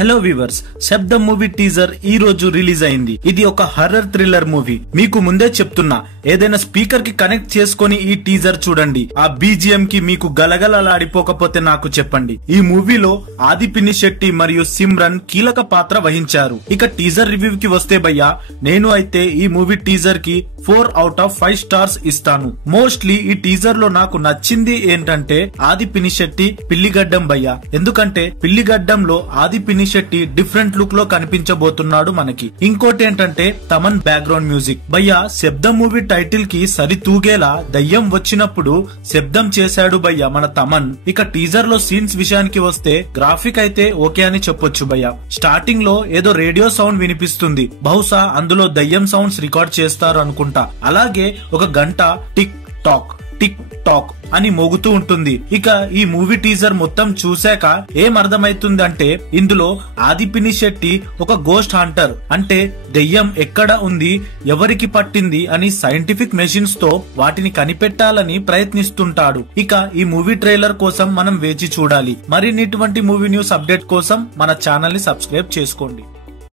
Hello viewers, శబ్దం movie teaser ఈ రోజు రిలీజ్ అయింది. ఇది ఒక హర్రర్ థ్రిల్లర్ మూవీ. మీకు ముందే చెప్తున్నా, ఏదైనా స్పీకర్ కి కనెక్ట్ చేసుకొని ఈ టీజర్ చూడండి. ఆ బీజిఎం కి మీకు గలగలలాడిపోకపోతే నాకు చెప్పండి. ఈ మూవీలో ఆది పినిశెట్టి మరియు సిమ్రన్ కీలక పాత్ర వహించారు. ఇక టీజర్ రివ్యూ కి వస్తే భయ్యా, నేను అయితే ఈ మూవీ టీజర్ కి 4/5 స్టార్స్ ఇస్తాను. మోస్ట్లీ ఈ టీజర్ లో నాకు నచ్చింది ఏంటంటే ఆది పినిశెట్టి పిల్లిగడ్డం భయ్యా. ఎందుకంటే పిల్లిగడ్డంలో ఆది పినిశెట్టి డిఫరెంట్ లుక్ లో కనిపించబోతున్నాడు మనకి. ఇంకోటి ఏంటంటే తమన్ బ్యాక్గ్రౌండ్ మ్యూజిక్ భయ్యా. శబ్దం మూవీ టైటిల్ కి సరితూగేలా దయ్యం వచ్చినప్పుడు శబ్దం చేశాడు భయ్యా మన తమన్. ఇక టీజర్ లో సీన్స్ విషయానికి వస్తే గ్రాఫిక్ అయితే ఓకే అని చెప్పొచ్చు భయ్యా. స్టార్టింగ్ లో ఏదో రేడియో సౌండ్ వినిపిస్తుంది. బహుశా అందులో దయ్యం సౌండ్స్ రికార్డ్ చేస్తారు అనుకుంటా. అలాగే ఒక గంట టిక్ టాక్ టిక్ టాక్ అని మోగుతూ ఉంటుంది. ఇక ఈ మూవీ టీజర్ మొత్తం చూశాక ఏం అర్థమైతుంది అంటే, ఇందులో ఆది పినిశెట్టి ఒక గోస్ట్ హంటర్, అంటే దెయ్యం ఎక్కడ ఉంది, ఎవరికి పట్టింది అని సైంటిఫిక్ మెషిన్స్ తో వాటిని కనిపెట్టాలని ప్రయత్నిస్తుంటాడు. ఇక ఈ మూవీ ట్రైలర్ కోసం మనం వేచి చూడాలి. మరిన్ని ఇటువంటి మూవీ న్యూస్ అప్డేట్ కోసం మన ఛానల్ ని సబ్స్క్రైబ్ చేసుకోండి.